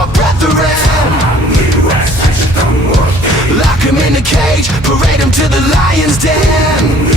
my brethren. Lock him in a cage, parade him to the lion's den.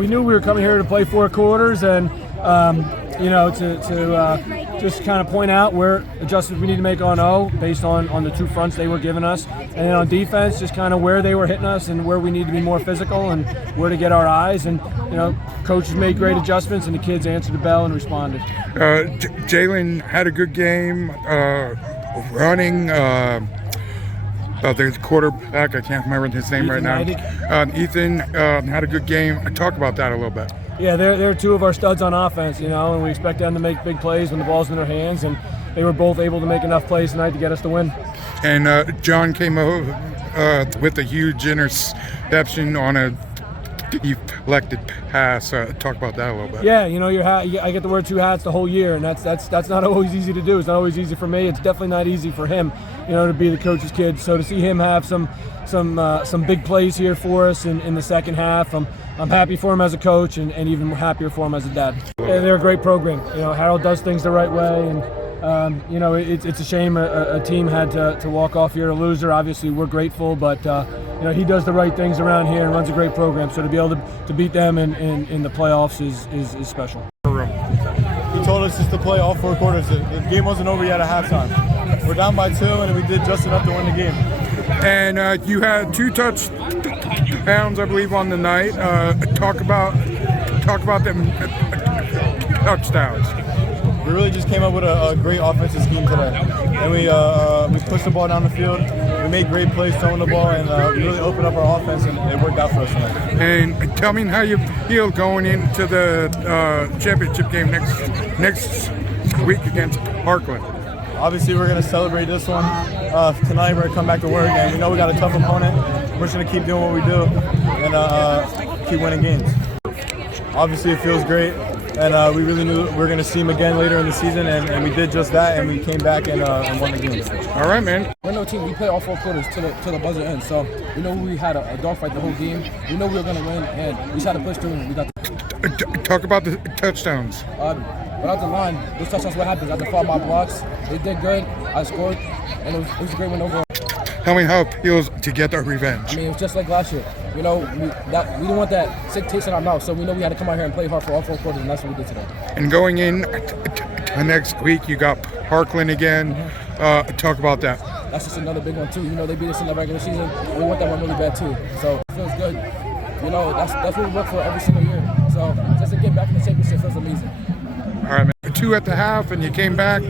we knew we were coming here to play 4 quarters, and to just kind of point out where adjustments we need to make on O based on the 2 fronts they were giving us, and then on defense, just kind of where they were hitting us and where we need to be more physical and where to get our eyes. And coaches made great adjustments, and the kids answered the bell and responded. Jalen had a good game running. There's a quarterback, I can't remember his name right now. Ethan had a good game. Talk about that a little bit. Yeah, they're 2 of our studs on offense, and we expect them to make big plays when the ball's in their hands, and they were both able to make enough plays tonight to get us the win. And John came over with a huge interception on a deflected pass. Talk about that a little bit. Yeah, I get to wear 2 hats the whole year, and that's not always easy to do. It's not always easy for me. It's definitely not easy for him, to be the coach's kid. So to see him have some big plays here for us in the second half, I'm happy for him as a coach, and even happier for him as a dad. They're a great program. Harold does things the right way, and it's a shame a team had to walk off here a loser. Obviously, we're grateful, but he does the right things around here and runs a great program. So to be able to beat them in the playoffs is special. He told us just to play all 4 quarters. The game wasn't over yet at halftime. We're down by 2, and we did just enough to win the game. And you had 2 touchdowns, I believe, on the night. Talk about them touchdowns. We really just came up with a great offensive scheme today, and we pushed the ball down the field. We made great plays throwing the ball, and we really opened up our offense, and it worked out for us tonight. And tell me how you feel going into the championship game next week against Parkland. Obviously, we're going to celebrate this one. Tonight, we're going to come back to work, and we got a tough opponent. We're just going to keep doing what we do and keep winning games. Obviously, it feels great, and we really knew we were going to see him again later in the season, and we did just that, and we came back and won the game. All right, man. We're no team. We play all 4 quarters till the buzzer ends. So we know we had a dogfight the whole game. We know we were going to win, and we just had to push through. And we got. Talk about the touchdowns. Without the line, those touchdowns, what happens? I had to follow my blocks. They did good. I scored, and it was a great win overall. Tell me how it feels to get the revenge. I mean, it was just like last year. We didn't want that sick taste in our mouth, so we know we had to come out here and play hard for all 4 quarters, and that's what we did today. And going in next week, you got Parkland again. Talk about that. That's just another big one too. They beat us in the regular season, and we want that one really bad too. So it feels good. That's what we work for every single year. So just to get back in the championship feels amazing. All right, man. 2 at the half, and you came back.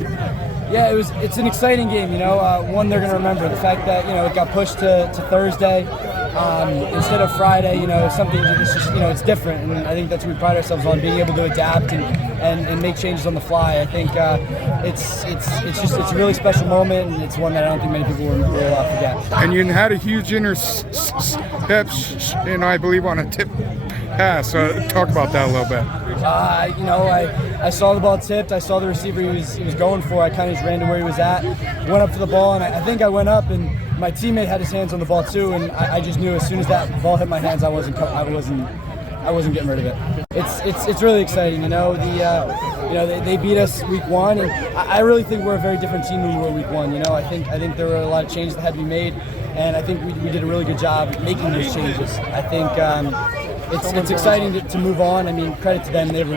Yeah, it's an exciting game, one they're going to remember. The fact that, it got pushed to Thursday instead of Friday, something, it's just, it's different. And I think that's what we pride ourselves on, being able to adapt and make changes on the fly. I think it's a really special moment, and it's one that I don't think many people will forget. And you had a huge interception, I believe, on a tip pass. Talk about that a little bit. I saw the ball tipped. I saw the receiver he was going for. I kind of just ran to where he was at, went up to the ball, and I think I went up, and my teammate had his hands on the ball too, and I just knew as soon as that ball hit my hands, I wasn't getting rid of it. It's really exciting, they beat us week 1, and I really think we're a very different team than we were week 1. I think there were a lot of changes that had to be made, and I think we did a really good job making those changes. I think it's exciting to move on. I mean, credit to them. They have a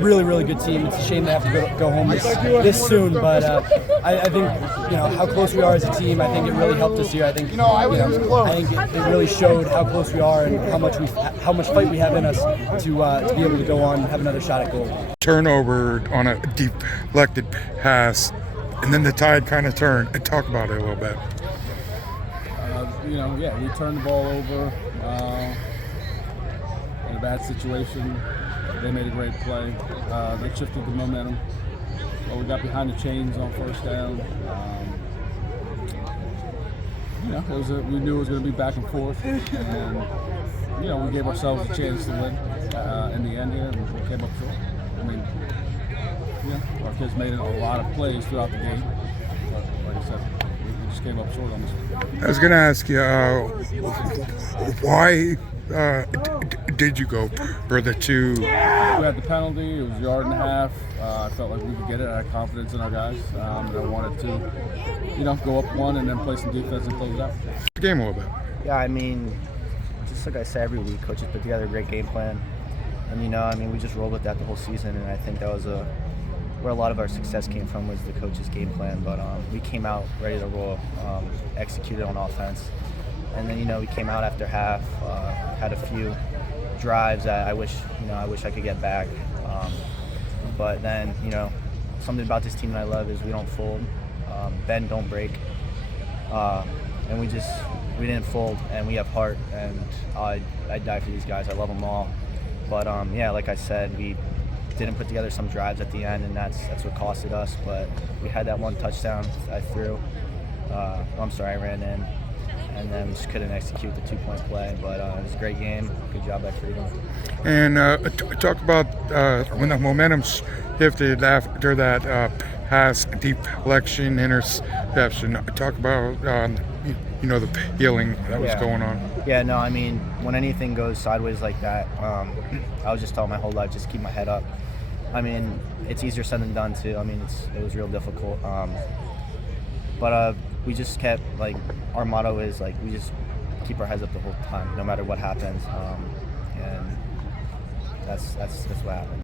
really good team. It's a shame they have to go home this soon, but I think how close we are as a team. I think it really helped us here. I think I think it really showed how close we are and how much fight we have in us to be able to go on and have another shot at goal. Turnover on a deflected pass, and then the tide kind of turned. Talk about it a little bit. We turned the ball over. In a bad situation, they made a great play. They shifted the momentum. Well, we got behind the chains on first down. We knew it was going to be back and forth, and we gave ourselves a chance to win in the end here, and we came up short. I mean, our kids made a lot of plays throughout the game, but like I said, we just came up short on this one. I was going to ask you, why did you go for the 2? We had the penalty. It was a yard and a half. I felt like we could get it. I had confidence in our guys, and I wanted to, go up 1 and then play some defense and close out. The game a little bit. Yeah, I mean, just like I say every week, coaches put together a great game plan. you know, I mean, we just rolled with that the whole season, and I think that was where a lot of our success came from was the coach's game plan. But we came out ready to roll, executed on offense, and then, you know, we came out after half, had a few drives that I wish I could get back. But then, you know, something about this team that I love is we don't fold, bend, don't break, and we didn't fold, and we have heart, and I'd die for these guys. I love them all. But yeah, like I said, we didn't put together some drives at the end, and that's what costed us. But we had that one touchdown I threw. I ran in, and then we just couldn't execute the 2-point play. But it was a great game. Good job by Freedom. And talk about when the momentum shifted after that pass deflection interception. Talk about you know, the feeling that was going on. Yeah, no, I mean, when anything goes sideways like that, I was just telling my whole life, just keep my head up. I mean, it's easier said than done too. I mean, it was real difficult. But we just kept, like, our motto is, like, we just keep our heads up the whole time, no matter what happens. And that's what happened.